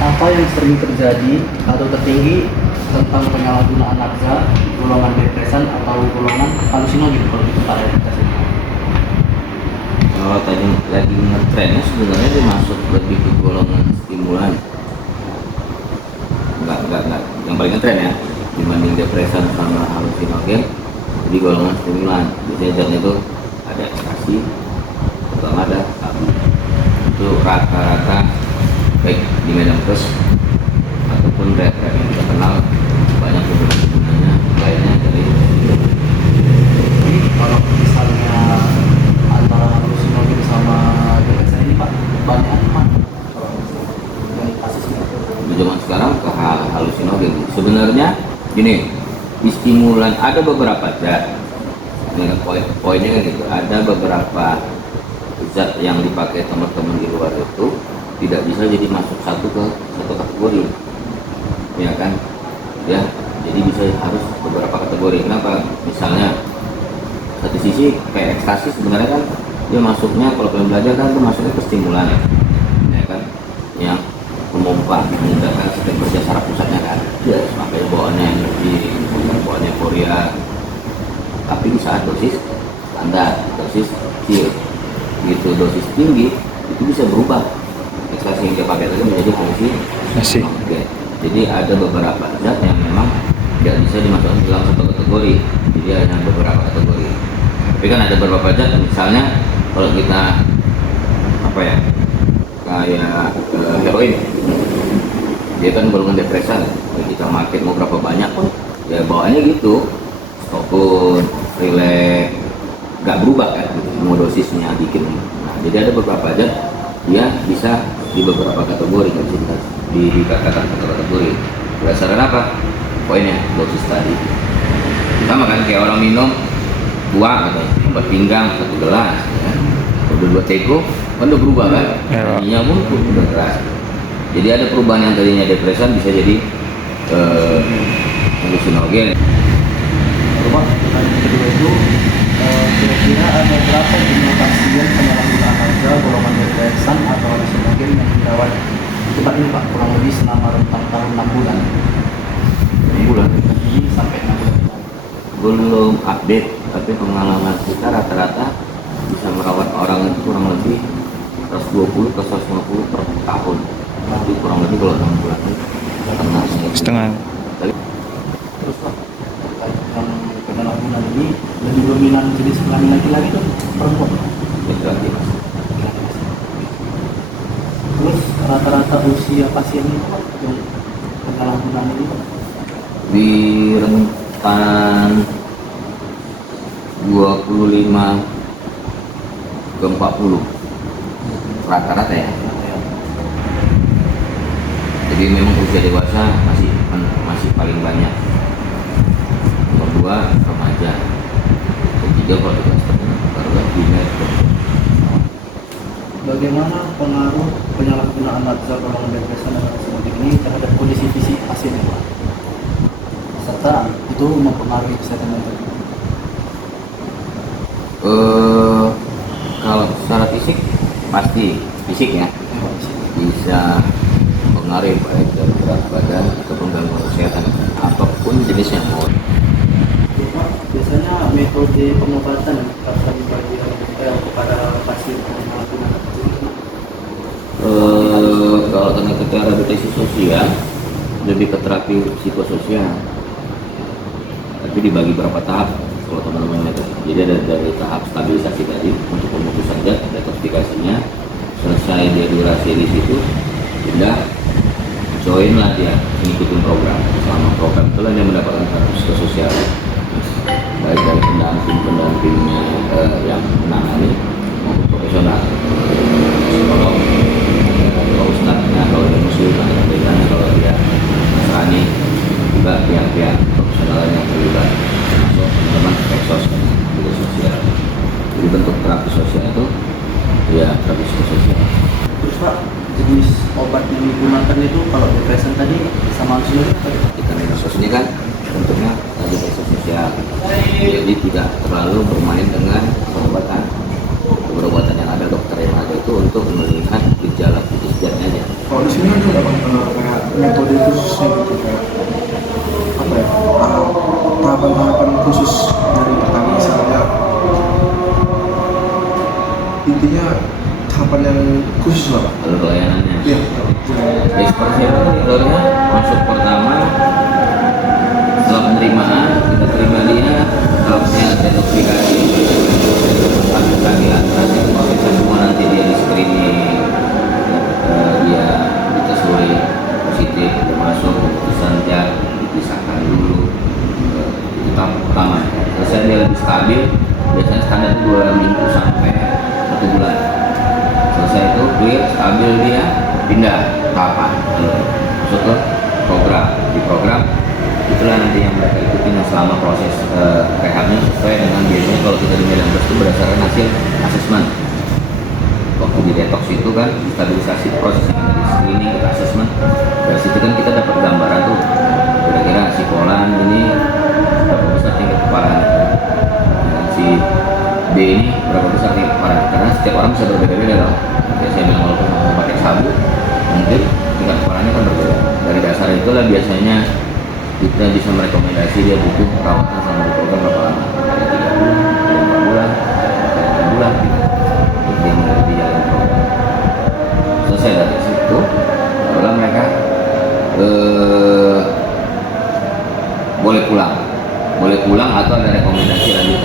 apa yang sering terjadi atau tertinggi tentang penyalahgunaan narkoba, golongan depresan atau golongan halusinogen kalau di tempat rehabilitasi? Kalau tadi lagi ngetrennya sebenarnya dia masuk lebih ke golongan stimulan, enggak yang paling ngetren ya dibanding depresan sama halusinogen. Jadi golongan stimulan biasanya zatnya itu ada ekstasi, terutama ada sabu. Itu rata-rata baik di medan pers ataupun rap yang kita kenal banyak penggunanya lainnya dari. Jadi kalau misalnya antara halusinogen sama depresan ini Pak, banyak mana kalau yang kasusnya? Di zaman sekarang ke halusinogen sebenarnya gini, di stimulan ada beberapa zat. Ini poinnya kan gitu, ada beberapa zat yang dipakai teman-teman di luar itu tidak bisa jadi masuk satu kategori, ya kan, ya. Jadi bisa harus beberapa kategori. Kenapa? Misalnya satu sisi kayak ekstasi sebenarnya kan dia masuknya, kalau kalian belajar kan itu masuknya ke stimulan, ya kan, yang memompa meningkatkan sistem kerja saraf pusatnya kan, ya, makanya bawaannya energi, bawaannya euforia. Tapi di saat dosis standar, dosis kecil gitu, dosis tinggi itu bisa berubah ekstasi yang dia pakai tadi menjadi halusinasi. Oke. Jadi ada beberapa zat yang memang tidak bisa dimasukkan dalam satu kategori, jadi hanya beberapa kategori. Tapi kan ada beberapa zat, misalnya kalau kita apa ya, kayak heroin, dia kan golongan depresan, kita makin mau berapa banyak pun ya bawaannya gitu, stokun, relax, nggak berubah kan gitu, mau dosisnya bikin. Nah, jadi ada beberapa zat dia bisa di beberapa kategori, nggak bisa dikatakan satu kategori. Berdasarkan apa? Poinnya dosis tadi. Sama kan kayak orang minum buah atau obat pinggang 1 gelas, ya. Udah 2 teko kan udah berubah kan, tadinya pun udah keras. Jadi ada perubahan yang tadinya depresan bisa jadi halusinogen. Pak, pertanyaan kedua itu kira-kira ada berapa jumlah pasien penyalahgunaan narkoba golongan depresan atau halusinogen yang dirawat di tempat ini Pak, kurang lebih selama rentang tahun 6 bulan? 6 bulan Ini sampai 6 bulan. belum update, tapi pengalaman kita rata-rata bisa merawat orang itu kurang lebih 120 ke 150 per tahun. Jadi kurang lebih kalau 6 bulan setengah. Terus Pak, yang penyalahgunaan ini lebih dominan jenis kelamin laki-laki itu perempuan. laki-laki. Terus rata-rata usia pasien itu Pak, yang penyalahgunaan ini Pak? Di rentan 25 ke 40 rata-rata ya. Jadi memang usia dewasa masih paling banyak. Nomor 2 remaja, ketiga kalau di kelas tertentu teenager. Bagaimana pengaruh penyalahgunaan narkoba golongan depresan dan halusinogen ini terhadap kondisi fisik pasien Pak? Serta itu mempengaruhi kesehatan mental. Kalau secara fisik pasti fisiknya bisa mempengaruhi baik dari berat badan ataupun gangguan kesehatan apapun jenisnya. Biasanya metode pengobatan yang akan dibagi kepada pasien penyalahgunaan narkoba. Kalau tenaga rehabilitasi sosial lebih ke terapi psikososial, tapi dibagi berapa tahap kalau teman-teman lihat. Jadi ada dari tahap stabilisasi tadi untuk pemutusan zat, detoksifikasinya selesai dia durasi di situ, pindah join lah dia mengikuti program. Selama program itulah dia mendapatkan terapi psikososial, baik dari pendampingnya yang menangani maupun profesional, psikolog, kalau ustadznya, kalau dia muslim, kalau dia nasrani, juga pihak-pihak profesional yang terlibat, termasuk teman-teman eksos media sosial. Jadi bentuk terapi sosial itu ya terapi sosial. Terus Pak, jenis obat yang digunakan itu kalau depresan tadi sama halusinogen apa ya? Kita mesos ini kan bentuknya tadi sosial, jadi tidak terlalu bermain dengan pengobatan yang ada, dokter yang ada itu untuk melihat gejala putus jasnya aja. Kalau di sini ada nggak Bang, kayak metode khususnya gitu, kayak apa ya, tahapan-tahapan khusus dari pertama misalnya, intinya tahapan yang khusus lah Pak? Alur layanannya. Iya. Ya seperti itu alurnya, masuk pertama setelah penerimaan kita terima dia, tahapnya detoksifikasi kaki atas itu prosesnya semua, nanti dia di screening, dia dites urin positif, dia masuk keputusan jad, dipisahkan dulu. Itu tahap pertama. Selesai dia lebih stabil, biasanya standar 2 minggu sampai 1 bulan. Selesai itu clear, stabil, dia pindah tahapan, masuk ke program. Di program itulah nanti yang mereka ikutin selama proses rehabnya, sesuai dengan biasanya kalau kita di Medan itu berdasarkan hasil asesmen. Waktu di detox itu kan stabilisasi prosesnya dari screening ke asesmen, dari situ kan kita dapat gambaran tuh kira-kira si Polan ini berapa besar tingkat keparahan, dan si D ini berapa besar tingkat keparahan, karena setiap orang bisa berbeda-beda loh. Kayak saya bilang, walaupun mau pakai sabu mungkin tingkat keparahannya kan berbeda. Dari dasar itulah biasanya kita bisa merekomendasi dia butuh perawatan selama di program berapa lama, ada 3 bulan, ada 4 bulan, ada 6 bulan gitu, untuk dia mengikuti jalan program. Selesai dari situ, barulah mereka boleh pulang atau ada rekomendasi lanjut